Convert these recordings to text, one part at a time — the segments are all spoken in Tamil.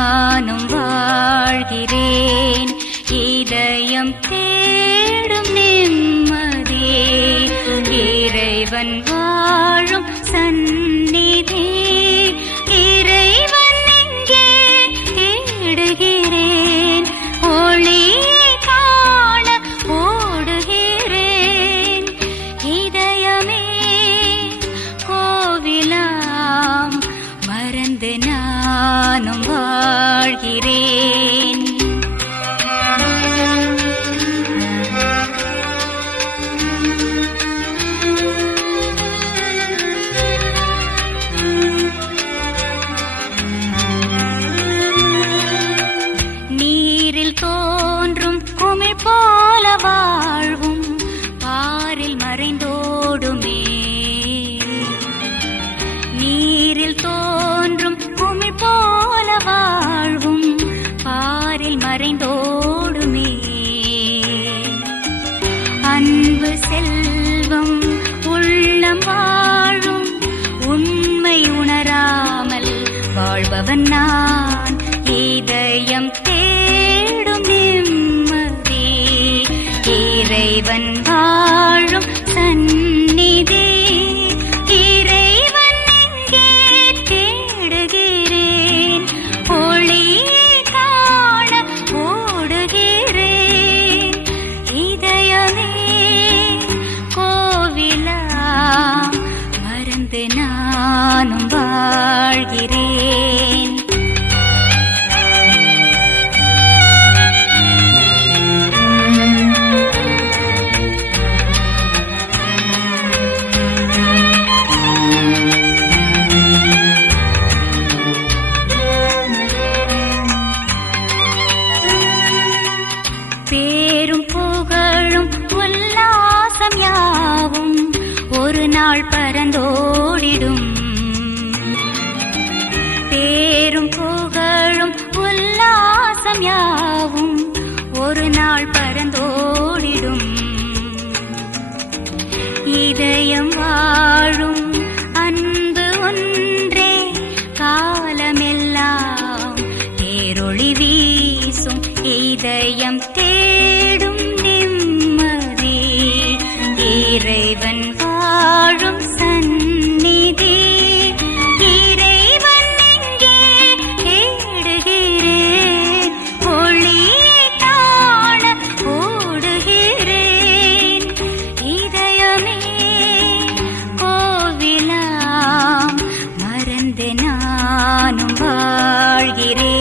நானும் வாழ்கிறேன். இதயம் தேடும் நிம்மதி இறைவன் வாழும் சந்நிதி. இறைவன் எங்கே தேடுகிறேன், ஒளியை காண ஓடுகிறேன். இதயமே கோவிலாம், மறந்து நானும் வாழ்கிறேன். நீரில் தோன்றும் குமிழ் போல வாழ்வும் பாரில் மறைந்தோடுமே. நீரில் தோன்றும் குமிழ் போல வாழ்வும் பாரில் மறைந்தோடுமே. அன்பு செல்வம் உள்ளம் வாழும் உண்மை உணராமல் வாழ்பவன் நான். இதயம் தேடும் நிம்மதி இறைவன் வாழும் சந்நிதி. இறைவன் எங்கே தேடுகிறேன், ஒளியை காண ஓடுகிறேன். இதயமே கோவிலாம், மறந்து நானும் வாழ்கிறேன். பேரும் புகழும் உல்லாசம் யாவும் ஒரு நாள் பறந்தோடிடும். பேரும் புகழும் உல்லாசம் யாவும் ஒரு நாள் பறந்தோடிடும். இதயம் வாழும் அன்பு ஒன்றே காலமெல்லாம் தேரொளி வீசும். இதயம் தேடும் நிம்மதி இறைவன் வாழும் சந்நிதி. இறைவன் எங்கே தேடுகிறேன், ஒளியை காண ஓடுகிறேன். இதயமே கோவிலாம், மறந்து நானும் வாழ்கிறேன்.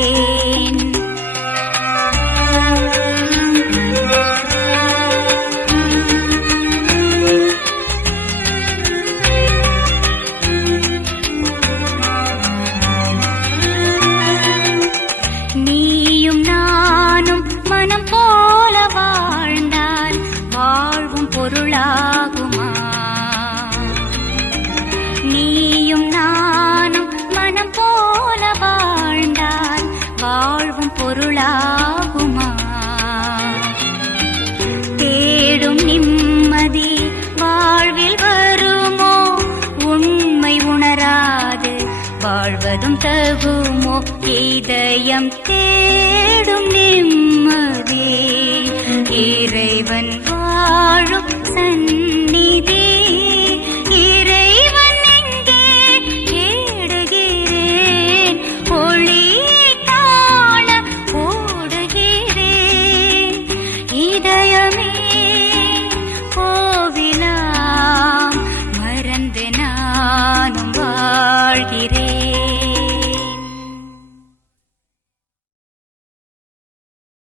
நீயும் நானும் மனம் போல வாழ்ந்தால் வாழ்வும் பொருளாகுமா? நீயும் நானும் மனம் போல வாழ்ந்தால் வாழ்வும் பொருளாகுமா? தேடும் நிம்மதி வாழ்வில் வருமோ? உண்மை உணராது வாழ்வதும் தகுமோ? இதயம் தேடும் நிம்மதி இறைவன் வாழும்